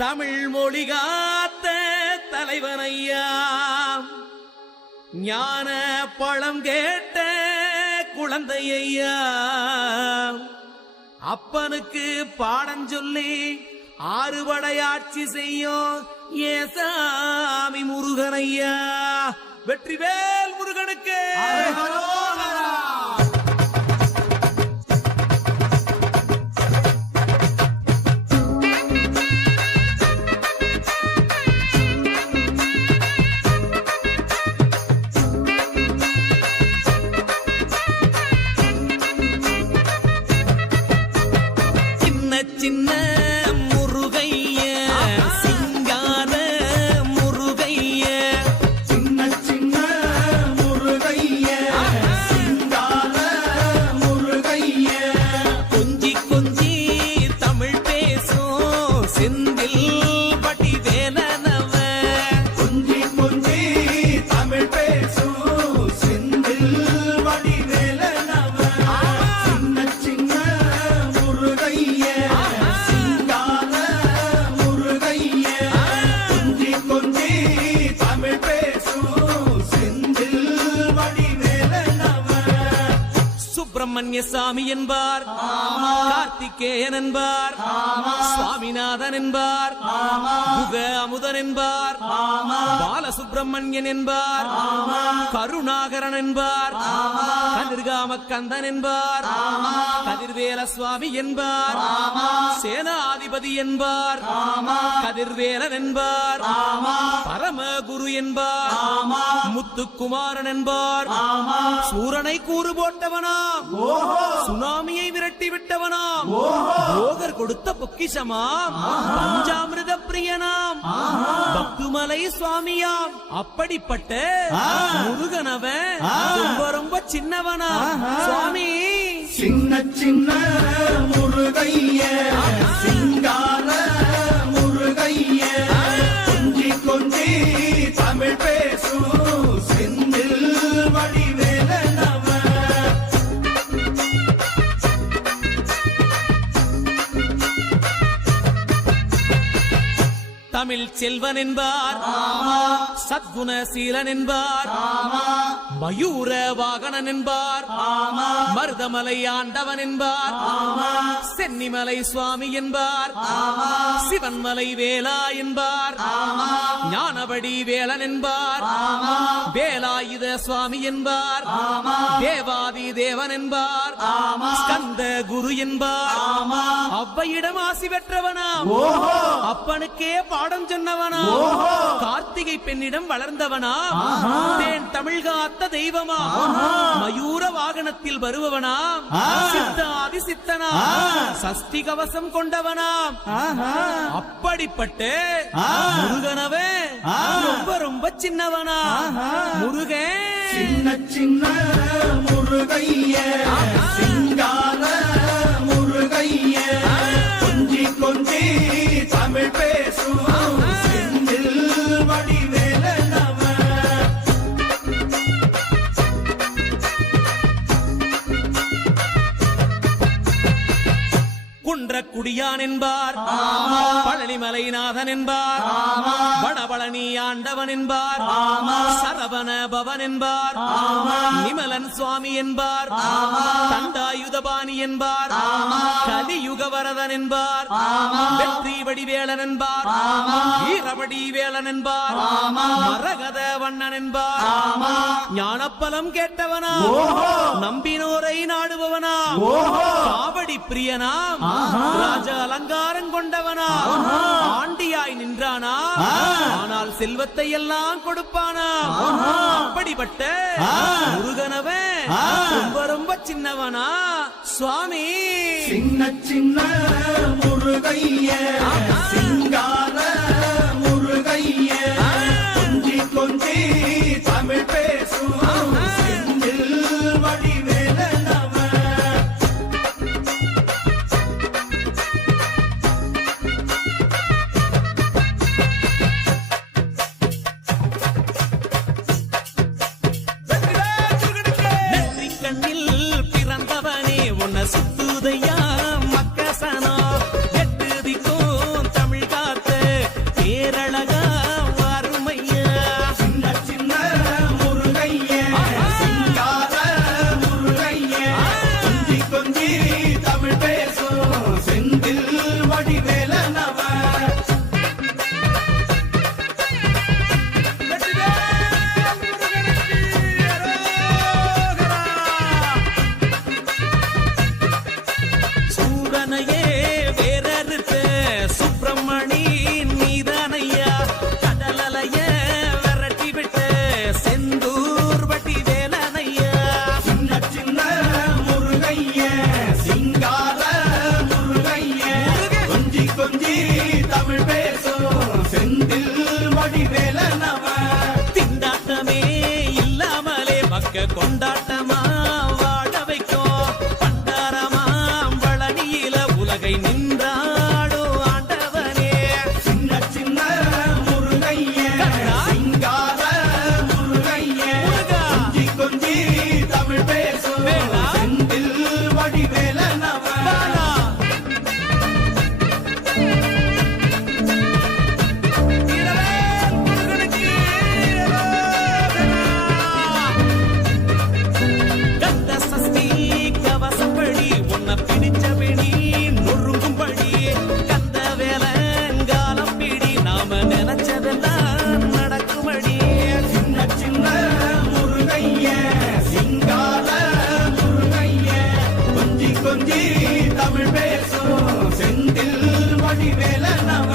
தமிழ் மொழி காத்த தலைவனையா, ஞான பழம் கேட்ட குழந்தையா, அப்பனுக்கு பாடம் சொல்லி ஆறுபடையாட்சி செய்யும் ஏசாமி முருகனையா. வெற்றிவேல் முருகனுக்கு. சின்ன முருகைய சிங்கார முருகைய, சின்ன சின்ன முருகைய சிங்கார முருகைய, கொஞ்சி கொஞ்சி தமிழ் பேசும் செந்தில் பட்டி வேலனவ, கொஞ்சி கொஞ்சி தமிழ் பேசும் செந்தில் வடிவேலனவ, சின்ன சின்ன முருகைய சிங்கார முருகைய, கொஞ்சி கொஞ்சி தமிழ் பேசும் செந்தில் வடிவேலனவ. சுப்பிரமணிய சாமி என்பார், கார்த்திகேயன் என்பார், சுவாமிநாதன் என்பார், முக அமுதன் என்பார், பாலசுப்பிரமணியன் என்பார், கருணாகரன் என்பார், கதிர்காம கந்தன் என்பார், கதிர்வேல சுவாமி என்பார், சேனாதிபதி என்பார், கதிர்வேலன் என்பார், பரமகுரு என்பார், முத்துக்குமாரன் என்பார், சூரனை கூறு போட்டவனாம், சுனாமியை விரட்டி விட்டவனாம், போகர் கொடுத்த பொக்கிஷமாம், பஞ்சாமிர்த பிரியனாம், பக்துமலை சுவாமியாம். அப்படிப்பட்ட முருகனவன் ரொம்ப ரொம்ப சின்னவனா சுவாமி. சின்ன சின்ன முருகைய சிங்கார முருகைய, கொஞ்சி கொஞ்சி தமிழ் பேசும் செந்தில் வடிவேலனவ. தமிழ் செல்வன் என்பார், சத்குணசீலன் என்பார், மயூர வாகனன் என்பார், மருதமலை ஆண்டவன் என்பார், சென்னிமலை சுவாமி என்பார், சிவன்மலை வேலா என்பார், ஞானபடி வேலன் என்பார், வேலாயுத சுவாமி என்பார், தேவாதி தேவன் என்பார், ஸ்கந்த குரு என்பார், அவ்வையிடம் ஆசி பெற்றவனாம், அப்பனுக்கே பாடம் சொன்னவனா, கார்த்திகை பெண்ணிடம் வளர்ந்தவனா, தேன் தமிழ் காத்த தெய்வமா, மயூர வாகனத்தில் வருபவனாம், சித்தாதி சித்தனா, சஷ்டி கவசம் கொண்டவனாம். அப்படிப்பட்ட முருகனவே ரொம்ப ரொம்ப சின்னவனா முருகன். சின்ன சின்ன முருகைய சிங்கார முருகைய, கொஞ்சி கொஞ்சி தமிழ் பேசும் செந்தில் வடிவேலனவ. குன்றக்குடியான் என்பார், பழனிமலைநாதன் என்பார், வடபழனி ஆண்டவன் என்பார், சரவண பவன் என்பார், நிமலன் சுவாமி என்பார், தண்டாயுதபாணி என்பார், கலியுகவரதன் என்பார், வெற்றி வடிவேலன் என்பார், வீரபடி வேலன் என்பார், மரகத வண்ணன் என்பார், ஞானப்பலம் கேட்டவனா, நம்பினோரை நாடுபவனா, காவடி பிரியனாம், ராஜ அலங்காரம் கொண்டவனா, ஆண்டியாய் நின்றானா, ஆனால் செல்வத்தை எல்லாம் கொடுப்பானா. அப்படிப்பட்ட முருகனவன் ரொம்ப ரொம்ப சின்னவனா சுவாமி. சின்ன சின்ன முருகைய சிங்கார முருகைய, கொஞ்சி கொஞ்சி தமிழ் பேசும் செந்தில் வடிவேலனவ. பிறந்தவனே உன்னை சுத்துதையா மக்கசனோ, எட்டு திக்கும் கொஞ்சி தமிழ் பேசும் செந்தில் வடிவேலனவ திண்டாட்டமே இல்லாமலே மக்க கொண்டாட்டமா வாழ வைக்கும் பண்டாரமா பழனியில உலகை நின்றாடோ ஆண்டவனே சின்ன சின்ன முருகைய சிங்கார முருகைய முருகா. கொஞ்சி கொஞ்சி தமிழ் பேசும் வேளா. செந்தில் வடிவேலனவ பாலா. வீரவேல் முருகனுக்கு கந்த சஷ்டி கவசப்படி உன்னை பிடிச்சபடி நொறுங்கும்படி கந்த வேலங்காலம் பிடி நாம நினைச்சதெல்லாம் நடக்கும்படி சின்ன சின்ன முருகைய சிங்கார முருகைய கொஞ்சி கொஞ்சி தமிழ் பேசும் செந்தில் வடிவேலனவ